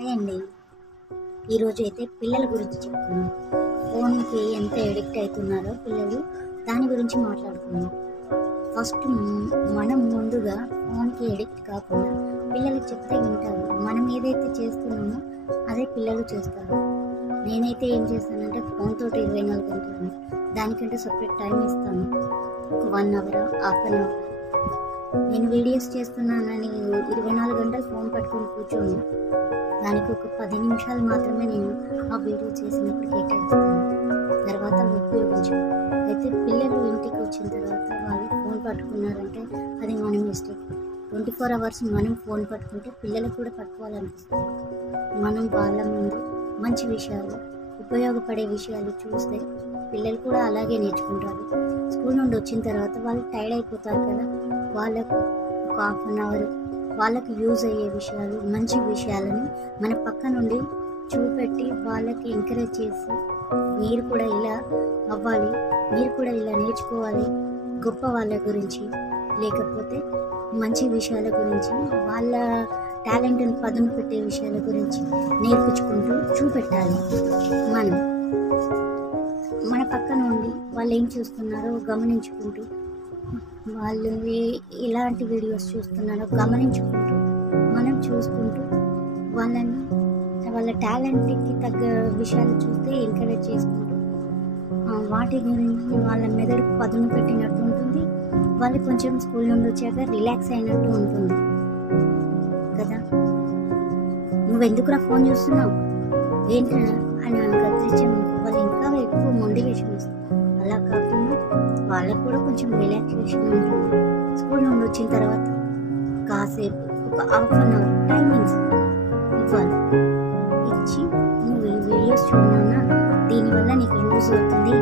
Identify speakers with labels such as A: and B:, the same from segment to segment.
A: Hi అండి ఈరోజు అయితే పిల్లల గురించి చెప్తున్నాం ఫోన్కి ఎంత ఎడిక్ట్ అవుతున్నారో పిల్లలు దాని గురించి మాట్లాడుకున్నాం ఫస్ట్ మనం ముందుగా ఫోన్కి ఎడిక్ట్ కాకుండా పిల్లలకు చెప్తే వింటారు. మనం ఏదైతే చేస్తున్నామో అదే పిల్లలు చేస్తారు. నేనైతే ఏం చేస్తానంటే ఫోన్ తోటి ఇరవై నాలుగు గంటలు దానికంటే సపరేట్ టైం ఇస్తాను. ఒక one hour half an hour. నేను వీడియోస్ చేస్తున్నానని ఇరవై నాలుగు గంటలు ఫోన్ కూర్చొని. దానికి ఒక పది నిమిషాలు మాత్రమే నేను ఆ వీడియో చేసినప్పుడు కేటాయిస్తాను తర్వాత ఉపయోగించు అయితే పిల్లలు ఇంటికి వచ్చిన తర్వాత వాళ్ళు ఫోన్ పట్టుకున్నారంటే అది మన మిస్టేక్. ట్వంటీ ఫోర్ అవర్స్ మనం ఫోన్ పట్టుకుంటే పిల్లలు కూడా పట్టుకోవాలనిపిస్తుంది. మనం వాళ్ళ ముందు మంచి విషయాలు ఉపయోగపడే విషయాలు చూస్తే పిల్లలు కూడా అలాగే నేర్చుకుంటారు. స్కూల్ నుండి వచ్చిన తర్వాత వాళ్ళు టైర్డ్ అయిపోతారు కదా. వాళ్ళకు ఒక హాఫ్ అన్ అవర్ వాళ్ళకి యూజ్ అయ్యే విషయాలు మంచి విషయాలని మన పక్క నుండి చూపెట్టి వాళ్ళకి ఎంకరేజ్ చేసి మీరు కూడా ఇలా అవ్వాలి మీరు కూడా ఇలా నేర్చుకోవాలి గొప్ప వాళ్ళ గురించి లేకపోతే మంచి విషయాల గురించి వాళ్ళ టాలెంట్ని పదును పెట్టే విషయాల గురించి నేర్పించుకుంటూ చూపెట్టాలి మనం. మన పక్క నుండి వాళ్ళు ఏం చూస్తున్నారో గమనించుకుంటూ వాళ్ళు ఇలాంటి ఎలాంటి వీడియోస్ చూస్తున్నారో గమనించుకుంటూ మనం చూసుకుంటూ వాళ్ళని వాళ్ళ టాలెంట్కి తగ్గ విషయాలు చూస్తే ఎంకరేజ్ చేసుకుంటూ వాటి గురించి వాళ్ళ మెదడుకు పదును పెట్టినట్టు ఉంటుంది. వాళ్ళు కొంచెం స్కూల్ నుండి వచ్చాక రిలాక్స్ అయినట్టు ఉంటుంది. కదా? నువ్వెందుకురా ఫోన్ చూస్తున్నావు? ఏంటి అని గద్రించాం వాళ్ళు ఇంకా ఎక్కువ మోటివేషన్ ఇస్తారు. అలా కాకుండా వాళ్ళకు కూడా కొంచెం రిలాక్సేషన్ ఉంటుంది. స్కూల్ నుండి వచ్చిన తర్వాత కాసేపు ఒక హాఫ్ అన్ అవర్ టైమింగ్స్ ఇవ్వాలి. ఇచ్చి నువ్వు ఈ వీడియోస్ చూడన్నా దీనివల్ల నీకు యూజ్ అవుతుంది.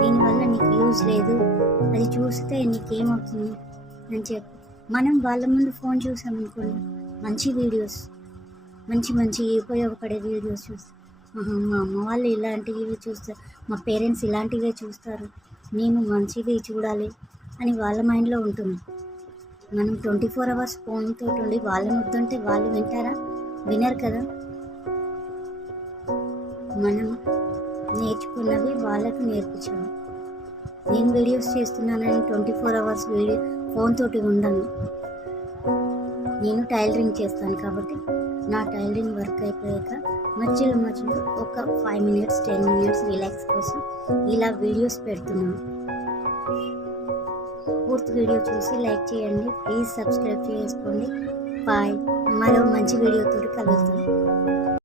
A: దీనివల్ల నీకు యూజ్ లేదు. అది చూస్తే నీకేమవుతుంది అని చెప్పి. మనం వాళ్ళ ముందు ఫోన్ చూసామనుకోండి మంచి వీడియోస్ మంచి మంచి ఉపయోగపడే వీడియోస్ చూస్తాం. మా అమ్మ వాళ్ళు ఇలాంటివి చూస్తారు మా పేరెంట్స్ ఇలాంటివే చూస్తారు. మేము మంచివి చూడాలి అని వాళ్ళ మైండ్లో ఉంటుంది. మనం ట్వంటీ ఫోర్ అవర్స్ ఫోన్తో ఉండి వాళ్ళని వద్దంటే వాళ్ళు వింటారా? వినరు కదా. మనం నేర్చుకున్నవి వాళ్ళకు నేర్పించాలి. నేను వీడియోస్ చేస్తున్నానని twenty four hours video phone తోటి ఉండను. నేను టైలరింగ్ చేస్తాను కాబట్టి నా టైలరింగ్ వర్క్ అయిపోయాక మధ్యలో మధ్యలో ఒక five minutes ten minutes relax కోసం ఇలా వీడియోస్ పెడుతున్నాను పూర్తి వీడియో చూసి లైక్ చేయండి. ప్లీజ్ సబ్స్క్రైబ్ చేసుకోండి. బాయ్ మరో మంచి వీడియోతో కలుస్తాను